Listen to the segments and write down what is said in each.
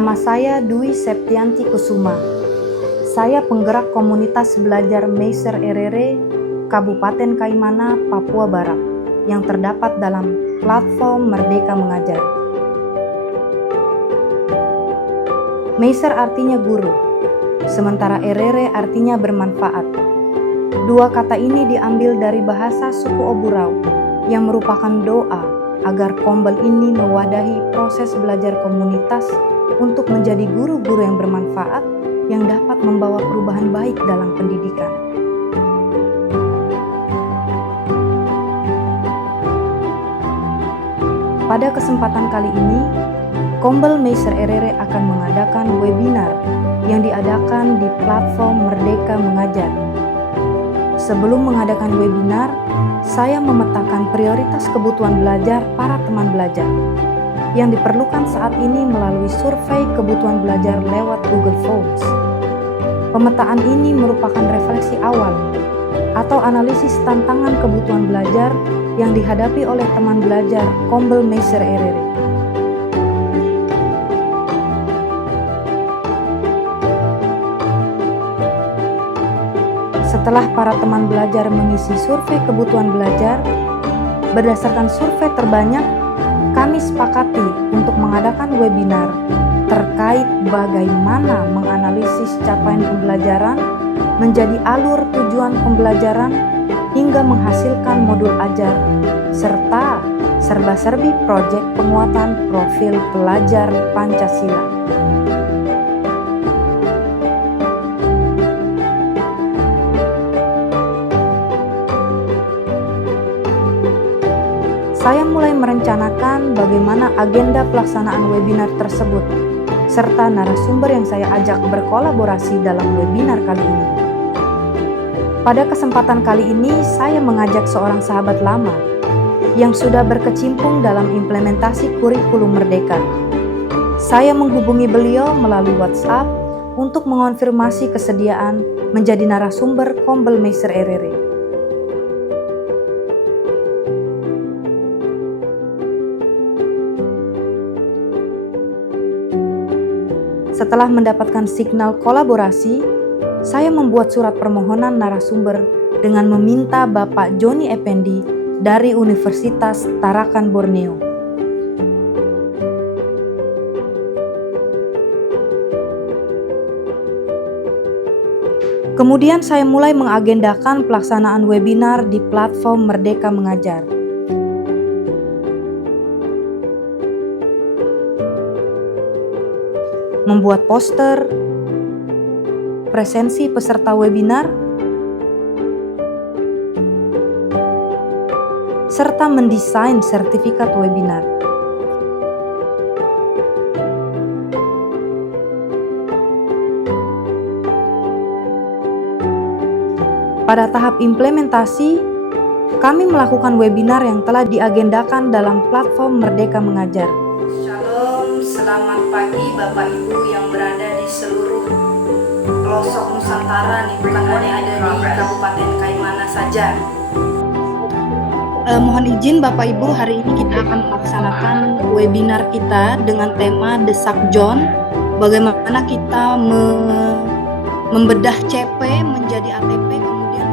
Nama saya Dwi Septianti Kusuma. Saya penggerak komunitas belajar Meiser Erere, Kabupaten Kaimana, Papua Barat, yang terdapat dalam platform Merdeka Mengajar. Meiser artinya guru, sementara Erere artinya bermanfaat. Dua kata ini diambil dari bahasa suku Oburau, yang merupakan doa agar kombel ini mewadahi proses belajar komunitas untuk menjadi guru-guru yang bermanfaat yang dapat membawa perubahan baik dalam pendidikan. Pada kesempatan kali ini, Kombel Meiser Erere akan mengadakan webinar yang diadakan di platform Merdeka Mengajar. Sebelum mengadakan webinar, saya memetakan prioritas kebutuhan belajar para teman belajar yang diperlukan saat ini melalui survei kebutuhan belajar lewat Google Forms. Pemetaan ini merupakan refleksi awal atau analisis tantangan kebutuhan belajar yang dihadapi oleh teman belajar Kombel Meiser Erere. Setelah para teman belajar mengisi survei kebutuhan belajar, berdasarkan survei terbanyak, kami sepakati untuk mengadakan webinar terkait bagaimana menganalisis capaian pembelajaran menjadi alur tujuan pembelajaran hingga menghasilkan modul ajar, serta serba-serbi proyek penguatan profil pelajar Pancasila. Saya mulai merencanakan bagaimana agenda pelaksanaan webinar tersebut, serta narasumber yang saya ajak berkolaborasi dalam webinar kali ini. Pada kesempatan kali ini, saya mengajak seorang sahabat lama yang sudah berkecimpung dalam implementasi kurikulum Merdeka. Saya menghubungi beliau melalui WhatsApp untuk mengonfirmasi kesediaan menjadi narasumber Kombel Meiser Erere. Setelah mendapatkan signal kolaborasi, saya membuat surat permohonan narasumber dengan meminta Bapak Joni Effendi dari Universitas Tarakan Borneo. Kemudian saya mulai mengagendakan pelaksanaan webinar di platform Merdeka Mengajar. Membuat poster, presensi peserta webinar, serta mendesain sertifikat webinar. Pada tahap implementasi, kami melakukan webinar yang telah diagendakan dalam platform Merdeka Mengajar. Shalom, selamat pagi Bapak Ibu yang berada di seluruh pelosok Nusantara nih, bukan hanya ada di Kabupaten Kaimana saja. Mohon izin Bapak Ibu, hari ini kita akan melaksanakan webinar kita dengan tema Desak John, bagaimana kita membedah CP menjadi ATP, kemudian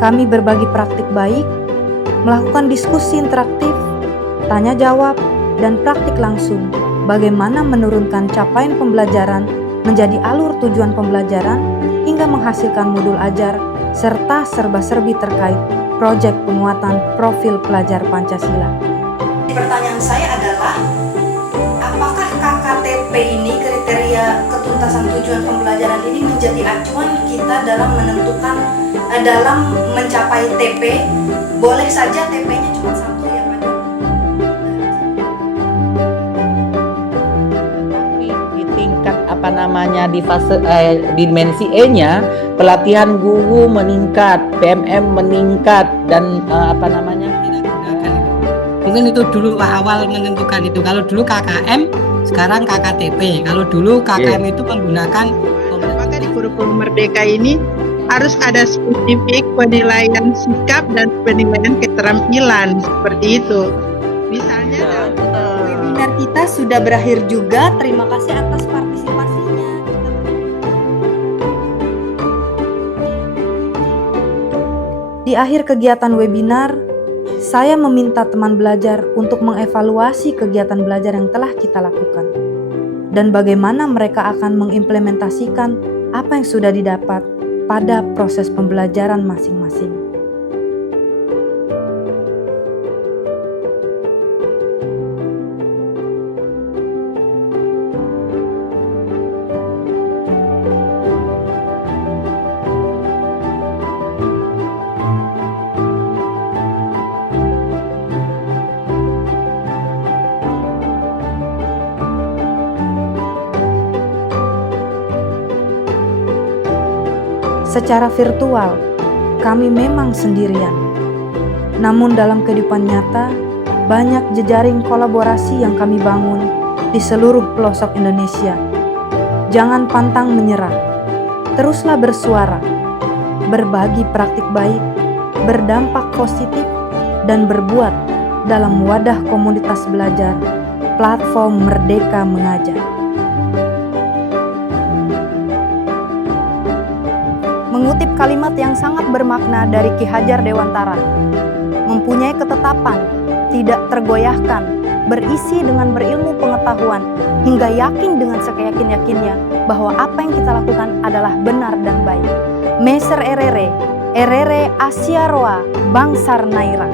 kami berbagi praktik baik, melakukan diskusi interaktif, tanya jawab, dan praktik langsung bagaimana menurunkan capaian pembelajaran menjadi alur tujuan pembelajaran hingga menghasilkan modul ajar serta serba-serbi terkait proyek penguatan profil pelajar Pancasila. Pertanyaan saya adalah, apakah KKTP ini, kriteria ketuntasan tujuan pembelajaran ini, menjadi acuan kita dalam menentukan, dalam mencapai TP? Boleh saja TP-nya cuma satu ya Pak Jon? Tapi di tingkat di fase dimensi E-nya, pelatihan guru meningkat, PMM meningkat, dan mungkin itu dulu awal menentukan itu. Kalau dulu KKM, sekarang KKTP. Kalau dulu KKM itu menggunakan, apakah di kurikulum Merdeka ini harus ada spesifik penilaian sikap dan penilaian keterampilan seperti itu. Misalnya Webinar kita sudah berakhir juga. Terima kasih atas partisipasinya. Di akhir kegiatan webinar, saya meminta teman belajar untuk mengevaluasi kegiatan belajar yang telah kita lakukan dan bagaimana mereka akan mengimplementasikan apa yang sudah didapat pada proses pembelajaran masing-masing. Secara virtual, kami memang sendirian. Namun dalam kehidupan nyata, banyak jejaring kolaborasi yang kami bangun di seluruh pelosok Indonesia. Jangan pantang menyerah. Teruslah bersuara, berbagi praktik baik, berdampak positif, dan berbuat dalam wadah komunitas belajar, platform Merdeka Mengajar. Mengutip kalimat yang sangat bermakna dari Ki Hajar Dewantara, mempunyai ketetapan, tidak tergoyahkan, berisi dengan berilmu pengetahuan, hingga yakin dengan seyakin-yakinnya bahwa apa yang kita lakukan adalah benar dan baik. Meser Erere Asia Roa Bangsar Naira.